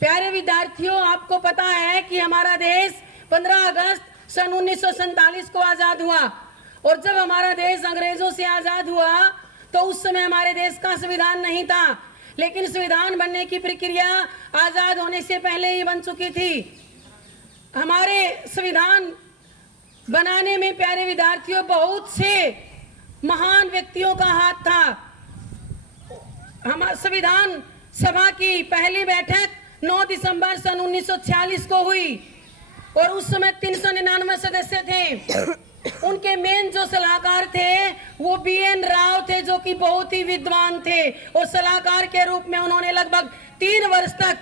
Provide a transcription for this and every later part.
प्यारे विद्यार्थियों, आपको पता है कि हमारा देश 15 अगस्त सन 1947 को आजाद हुआ और जब हमारा देश अंग्रेजों से आजाद हुआ तो उस समय हमारे देश का संविधान नहीं था, लेकिन संविधान बनने की प्रक्रिया आजाद होने से पहले ही बन चुकी थी। हमारे संविधान बनाने में प्यारे विद्यार्थियों बहुत से महान व्यक्तियों का हाथ था। हमारे संविधान सभा की पहली बैठक 9 दिसंबर सन 1946 को हुई और उस समय 399 सदस्य थे। उनके मेन जो सलाहकार थे वो BN राव थे, जो कि बहुत ही विद्वान थे और सलाहकार के रूप में उन्होंने लगभग 3 वर्ष तक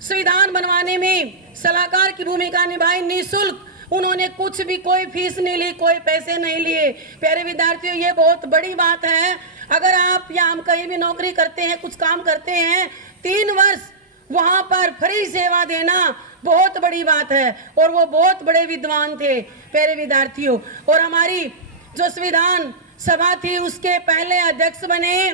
संविधान बनवाने में सलाहकार की भूमिका निभाई। निःशुल्क, उन्होंने कुछ भी, कोई फीस नहीं ली, कोई पैसे नहीं लिए। प्यारे विद्यार्थियों, ये बहुत बड़ी बात है। अगर आप या हम कहीं भी नौकरी करते हैं, कुछ काम करते हैं, 3 वर्ष वहां पर फ्री सेवा देना बहुत बड़ी बात है और वो बहुत बड़े विद्वान थे प्यारे विद्यार्थियों। और हमारी जो संविधान सभा थी उसके पहले अध्यक्ष बने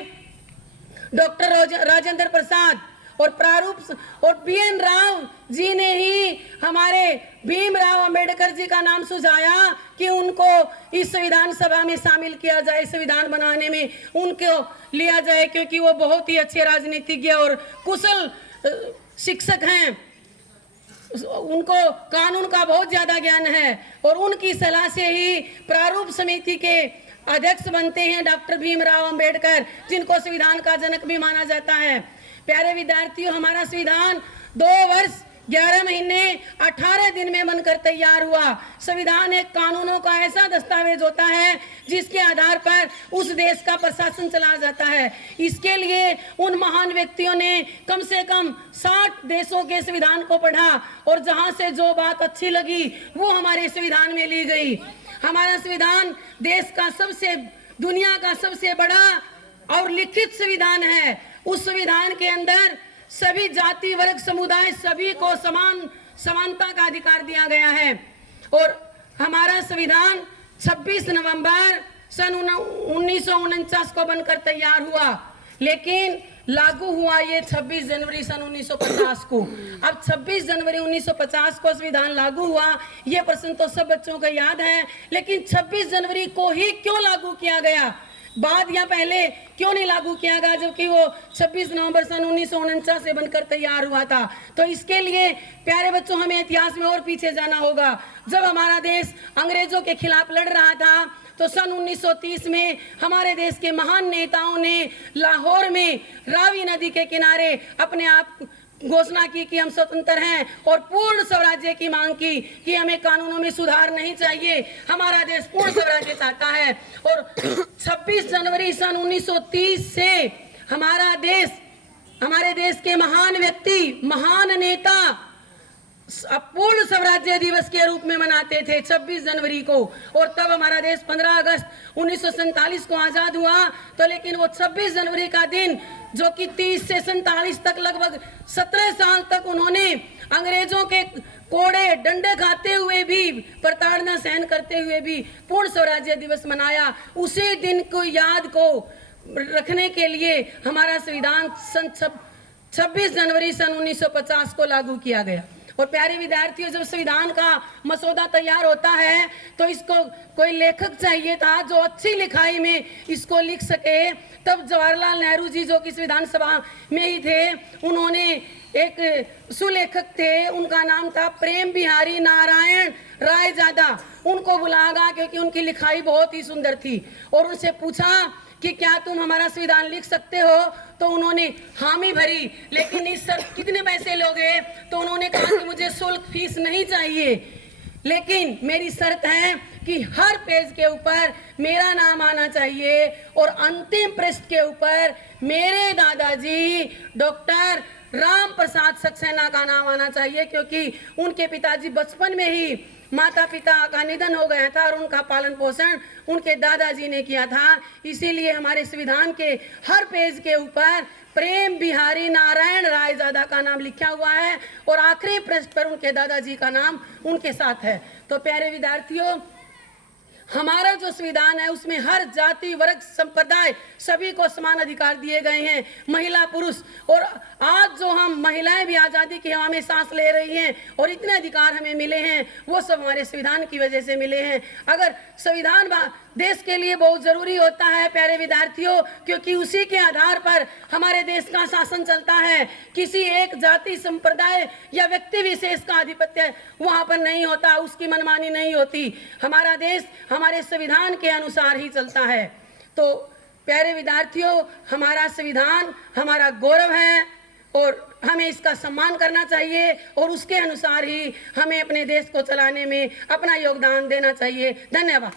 डॉक्टर राजेंद्र प्रसाद और प्रारूप और BN राव जी ने ही हमारे भीमराव अंबेडकर जी का नाम सुझाया कि उनको इस संविधान सभा में शामिल किया जाए, संविधान बनाने में उनको लिया जाए, क्योंकि वो बहुत ही अच्छे राजनीतिज्ञ और कुशल शिक्षक हैं। उनको कानून का बहुत ज्यादा ज्ञान है और उनकी सलाह से ही प्रारूप समिति के अध्यक्ष बनते हैं डॉक्टर भीमराव अंबेडकर, जिनको संविधान का जनक भी माना जाता है। प्यारे विद्यार्थियों, हमारा संविधान 2 वर्ष 11 महीने 18 दिन में बनकर तैयार हुआ। संविधान एक कानूनों का ऐसा दस्तावेज होता है जिसके आधार पर उस देश का प्रशासन चलाया जाता है। इसके लिए उन महान व्यक्तियों ने कम से कम 60 देशों के संविधान को पढ़ा और जहां से जो बात अच्छी लगी वो हमारे संविधान में ली गई। हमारा संविधान देश का दुनिया का सबसे बड़ा और लिखित संविधान है। उस संविधान के अंदर सभी जाति, वर्ग, समुदाय, सभी को समानता का अधिकार दिया गया है। और हमारा संविधान 26 नवंबर सन 1949 को बनकर तैयार हुआ, लेकिन लागू हुआ ये 26 जनवरी सन 1950 को। अब 26 जनवरी 1950 को संविधान लागू हुआ, ये प्रश्न तो सब बच्चों को याद है, लेकिन 26 जनवरी को ही क्यों लागू किया गया, बाद या पहले क्यों नहीं लागू किया गया, जबकि वो 26 नवंबर सन 1949 से बनकर तैयार हुआ था। तो इसके लिए प्यारे बच्चों, हमें इतिहास में और पीछे जाना होगा। जब हमारा देश अंग्रेजों के खिलाफ लड़ रहा था तो सन 1930 में हमारे देश के महान नेताओं ने लाहौर में रावी नदी के किनारे अपने आप घोषणा की कि हम स्वतंत्र हैं और पूर्ण स्वराज्य की मांग की कि हमें कानूनों में सुधार नहीं चाहिए, हमारा देश पूर्ण स्वराज्य चाहता है। और 26 जनवरी सन 1930 से हमारे देश के महान व्यक्ति, महान नेता पूर्ण स्वराज्य दिवस के रूप में मनाते थे 26 जनवरी को। और तब हमारा देश 15 अगस्त 1947 को आजाद हुआ, तो लेकिन वो 26 जनवरी का दिन, जो कि 30 से 47 तक लगभग 17 साल तक उन्होंने अंग्रेजों के कोड़े डंडे खाते हुए भी, प्रताड़ना सहन करते हुए भी पूर्ण स्वराज्य दिवस मनाया। उसी दिन को याद को रखने के लिए हमारा संविधान 26 जनवरी सन 1950 को लागू किया गया। और प्यारे विद्यार्थियों, जब संविधान का मसौदा तैयार होता है तो इसको कोई लेखक चाहिए था जो अच्छी लिखाई में इसको लिख सके। तब जवाहरलाल नेहरू जी, जो कि संविधान सभा में ही थे, उन्होंने एक सुलेखक थे, उनका नाम था प्रेम बिहारी नारायण रायजादा, उनको बुलाया क्योंकि उनकी लिखाई बहुत ही सुंदर थी और उनसे पूछा कि क्या तुम हमारा संविधान लिख सकते हो, तो उन्होंने हामी भरी, लेकिन इस सर कितने पैसे लोगे, तो उन्होंने कहा कि मुझे शुल्क फीस नहीं चाहिए, लेकिन मेरी शर्त है कि हर पेज के ऊपर मेरा नाम आना चाहिए और अंतिम पृष्ठ के ऊपर मेरे दादाजी डॉक्टर राम प्रसाद सक्सेना का नाम आना चाहिए, क्योंकि उनके पिताजी बचपन में ही माता पिता का निधन हो गया था और उनका पालन पोषण उनके दादाजी ने किया था। इसीलिए हमारे संविधान के हर पेज के ऊपर प्रेम बिहारी नारायण रायजादा का नाम लिखा हुआ है और आखिरी पृष्ठ पर उनके दादाजी का नाम उनके साथ है। तो प्यारे विद्यार्थियों, हमारा जो संविधान है उसमें हर जाति, वर्ग, संप्रदाय सभी को समान अधिकार दिए गए हैं, महिला पुरुष। और आज जो हम महिलाएं आज़ादी की हवा में सांस ले रही हैं और इतने अधिकार हमें मिले हैं, वो सब हमारे संविधान की वजह से मिले हैं। अगर संविधान देश के लिए बहुत ज़रूरी होता है प्यारे विद्यार्थियों, क्योंकि उसी के आधार पर हमारे देश का शासन चलता है। किसी एक जाति, संप्रदाय या व्यक्ति विशेष का आधिपत्य वहाँ पर नहीं होता, उसकी मनमानी नहीं होती। हमारा देश हमारे संविधान के अनुसार ही चलता है। तो प्यारे विद्यार्थियों, हमारा संविधान हमारा गौरव है और हमें इसका सम्मान करना चाहिए और उसके अनुसार ही हमें अपने देश को चलाने में अपना योगदान देना चाहिए। धन्यवाद।